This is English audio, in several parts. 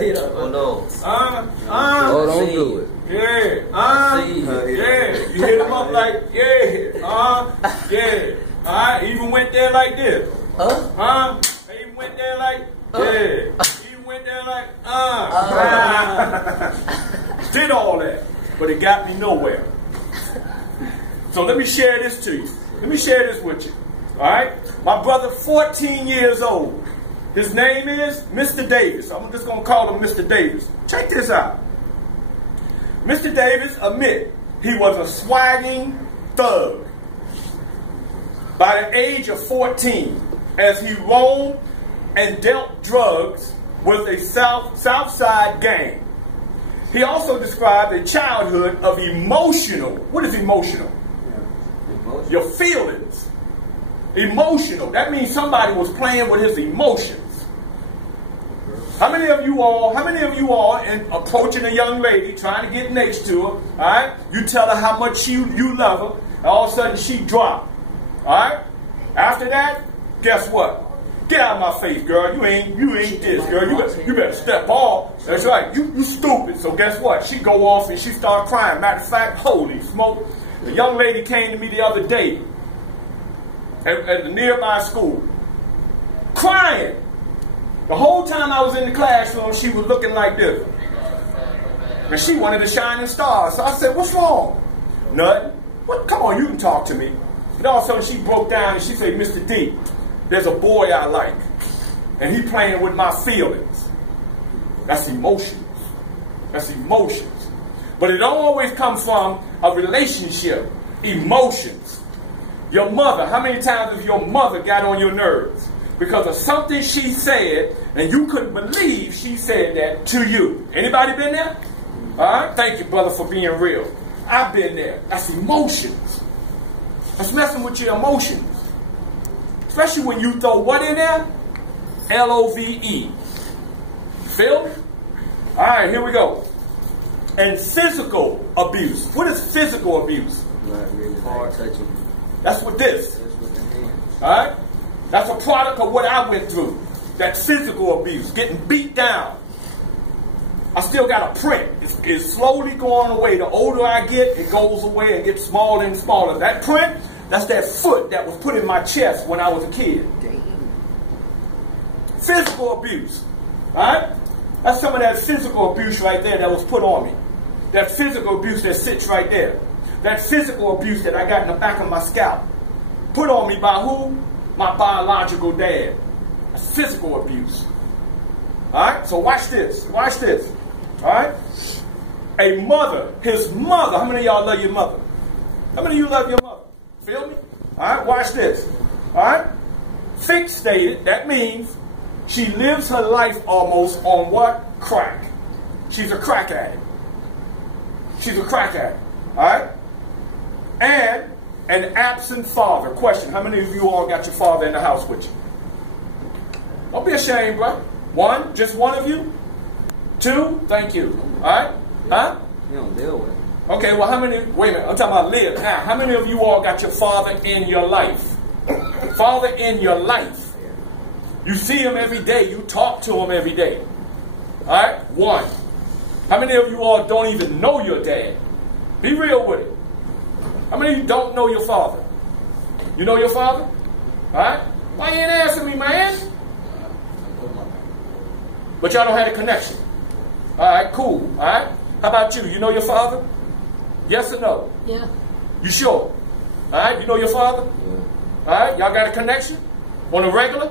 Oh no. Oh, don't do it. Yeah. Yeah. You hit him up like, yeah. Yeah. Even went there like this. They even went there like, yeah. Even went there like, Did all that, but it got me nowhere. So let me share this to you. Let me share this with you. All right? My brother, 14 years old. His name is Mr. Davis. I'm just going to call him Mr. Davis. Check this out. Mr. Davis admit he was a swagging thug by the age of 14 as he roamed and dealt drugs with a South Side gang. He also described a childhood of emotional. What is emotional? Your feelings. Emotional. That means somebody was playing with his emotions. How many of you all in approaching a young lady, trying to get next to her, all right? You tell her how much you love her, and all of a sudden she drop. All right? After that, guess what? Get out of my face, girl. You ain't this, girl. You better step off. That's right. You stupid. So guess what? She go off and she start crying. Matter of fact, holy smoke. The young lady came to me the other day at the nearby school, crying. The whole time I was in the classroom, she was looking like this. And she wanted a shining star. So I said, what's wrong? Nothing. What? Come on, you can talk to me. And all of a sudden she broke down and she said, Mr. D, there's a boy I like. And he playing with my feelings. That's emotions. That's emotions. But it don't always come from a relationship. Emotions. Your mother, how many times has your mother got on your nerves? Because of something she said, and you couldn't believe she said that to you. Anybody been there? All right? Thank you, brother, for being real. I've been there. That's emotions. That's messing with your emotions. Especially when you throw what in there? L-O-V-E. Feel me? All right, here we go. And physical abuse. What is physical abuse? That's what this. All right? That's a product of what I went through. That physical abuse, getting beat down. I still got a print. It's slowly going away. The older I get, it goes away and gets smaller and smaller. That print, that's that foot that was put in my chest when I was a kid. Physical abuse. Alright? That's some of that physical abuse right there that was put on me. That physical abuse that sits right there. That physical abuse that I got in the back of my scalp. Put on me by who? My biological dad. That's physical abuse. Alright? So watch this. Watch this. Alright? A mother, his mother. How many of y'all love your mother? How many of you love your mother? Feel me? Alright? Watch this. Alright? Fixated, that means she lives her life almost on what? Crack. She's a crack addict. She's a crack addict. Alright? And an absent father. Question, how many of you all got your father in the house with you? Don't be ashamed, bro. One? Just one of you? Two? Thank you. Alright? Huh? You don't deal with it. Okay, well how many, wait a minute, I'm talking about live. Now, how many of you all got your father in your life? Father in your life. You see him every day. You talk to him every day. Alright? One. How many of you all don't even know your dad? Be real with it. How many of you don't know your father? You know your father? Alright? Why you ain't asking me, man? But y'all don't have a connection. Alright, cool. Alright? How about you? You know your father? Yes or no? Yeah. You sure? Alright, you know your father? Yeah. Alright, y'all got a connection? On a regular?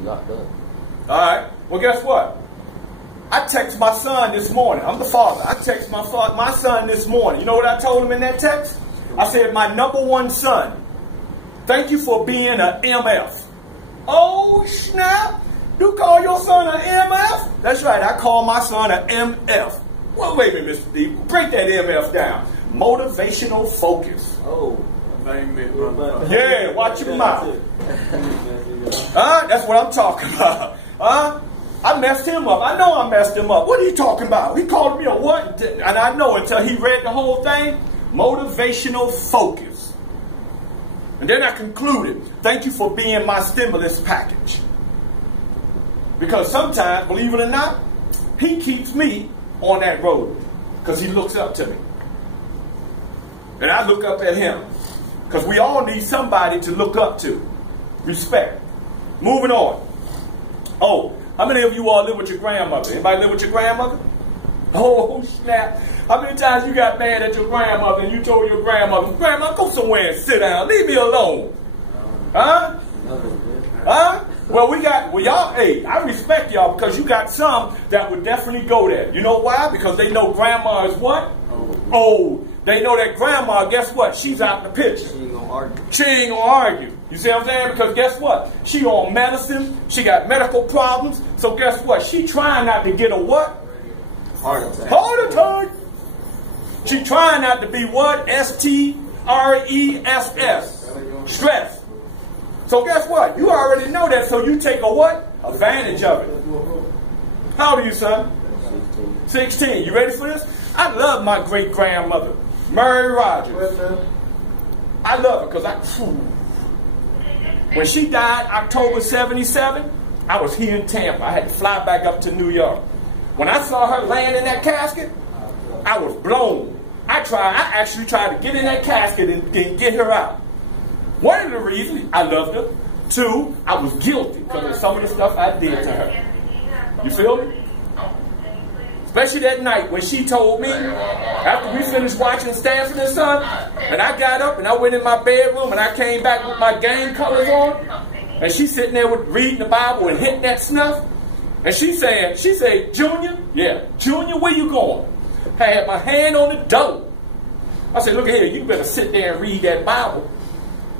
Not good. Alright, well guess what? I text my son this morning. I'm the father. I text my son this morning. You know what I told him in that text? I said, my #1 son, thank you for being an MF. Oh, snap. You call your son an MF? That's right, I call my son an MF. Well, wait a minute, Mr. D. Break that MF down. Motivational focus. Oh. Yeah, watch your mouth. That's what I'm talking about. I messed him up. I know I messed him up. What are you talking about? He called me a what? And I know until he read the whole thing. Motivational focus. And then I concluded, thank you for being my stimulus package. Because sometimes, believe it or not, he keeps me on that road because he looks up to me. And I look up at him because we all need somebody to look up to. Respect. Moving on. Oh, how many of you all live with your grandmother? Anybody live with your grandmother? Oh, snap. How many times you got mad at your grandmother and you told your grandmother, Grandma, go somewhere and sit down. Leave me alone. Huh? Huh? Well, y'all, hey, I respect y'all because you got some that would definitely go there. You know why? Because they know grandma is what? Old. They know that grandma, guess what? She's out the picture. She ain't gonna argue. She ain't gonna argue. You see what I'm saying? Because guess what? She on medicine. She got medical problems. So guess what? She trying not to get a what? Heart attack. Heart attack. She trying not to be what? STRESS. Stress. So guess what? You already know that, so you take a what? Advantage of it. How old are you, son? 16. You ready for this? I love my great-grandmother, Mary Rogers. I love her because when she died, October 77, I was here in Tampa. I had to fly back up to New York. When I saw her laying in that casket, I was blown. I actually tried to get in that casket and get her out. One of the reasons, I loved her. Two, I was guilty because of some of the stuff I did to her. You feel me? Especially that night when she told me, after we finished watching Stanford and Son, and I got up and I went in my bedroom and I came back with my game colors on, and she's sitting there reading the Bible and hitting that snuff, and she said, Junior, yeah, Junior, where you going? I had my hand on the door. I said, look here, you better sit there and read that Bible.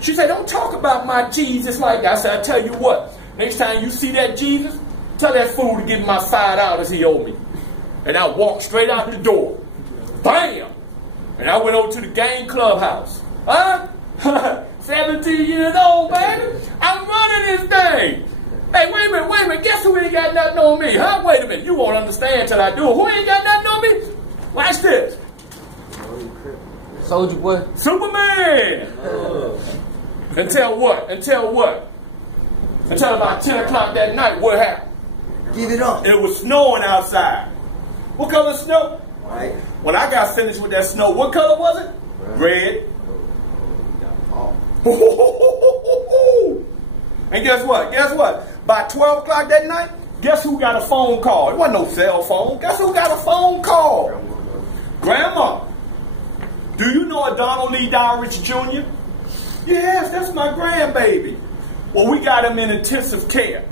She said, don't talk about my Jesus like that. I said, I tell you what, next time you see that Jesus, tell that fool to give me my $5 he owed me. And I walked straight out the door. Bam! And I went over to the game clubhouse. Huh? 17 years old, baby. I'm running this thing. Hey, wait a minute. Guess who ain't got nothing on me? Huh? Wait a minute. You won't understand till I do it. Who ain't got nothing on me? Watch this. Soldier boy. Superman. Until what? Until about 10 o'clock that night, what happened? Give it up. It was snowing outside. What color snow? Right. When I got finished with that snow, what color was it? Red. And guess what? By 12 o'clock that night, guess who got a phone call? It wasn't no cell phone. Guess who got a phone call? Grandma. Do you know a Donald Lee Dowridge Jr.? Yes, that's my grandbaby. Well, we got him in intensive care.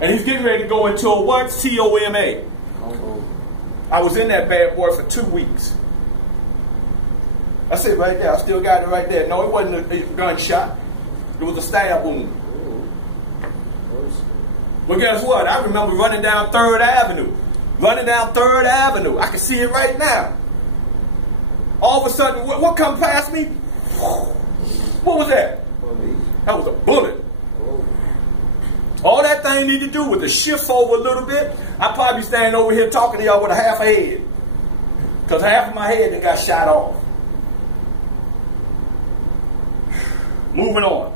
And he's getting ready to go into a what? COMA. I was in that bad boy for 2 weeks. I said right there. I still got it right there. No, it wasn't a gunshot. It was a stab wound. But guess what? I remember running down 3rd Avenue. I can see it right now. All of a sudden, what come past me? What was that? That was a bullet. All that thing needed to do was to shift over a little bit. I'd probably be standing over here talking to y'all with a half a head. Because half of my head then got shot off. Moving on.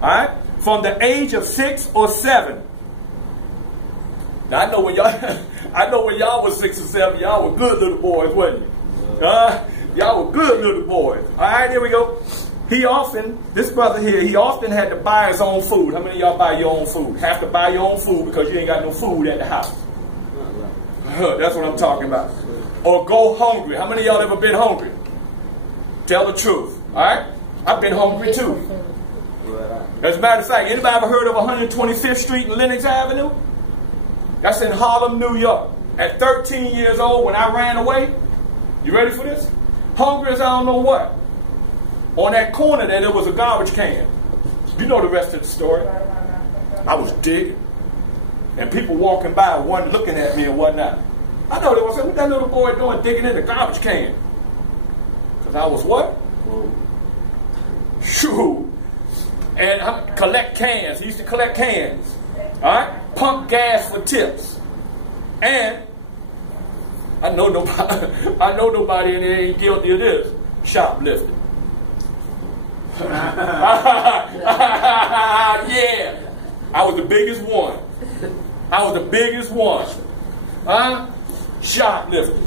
Alright? From the age of 6 or 7. Now I know when y'all was 6 or 7, y'all were good little boys, wasn't you? Y'all were good little boys. Alright, here we go. This brother here, he often had to buy his own food. How many of y'all buy your own food? Have to buy your own food because you ain't got no food at the house. That's what I'm talking about. Or go hungry. How many of y'all ever been hungry? Tell the truth. Alright? I've been hungry too. As a matter of fact, anybody ever heard of 125th Street and Lenox Avenue? That's in Harlem, New York. At 13 years old when I ran away, you ready for this? Hungry as I don't know what. On that corner there was a garbage can. You know the rest of the story. I was digging. And people walking by, one looking at me and whatnot. I know they were saying, what that little boy doing digging in the garbage can? Because I was what? Shoo. And I collect cans. He used to collect cans. Alright? Pump gas for tips. And I know nobody in there ain't guilty of this. Shoplifting. Yeah. I was the biggest one. I was the biggest one. Shoplifting.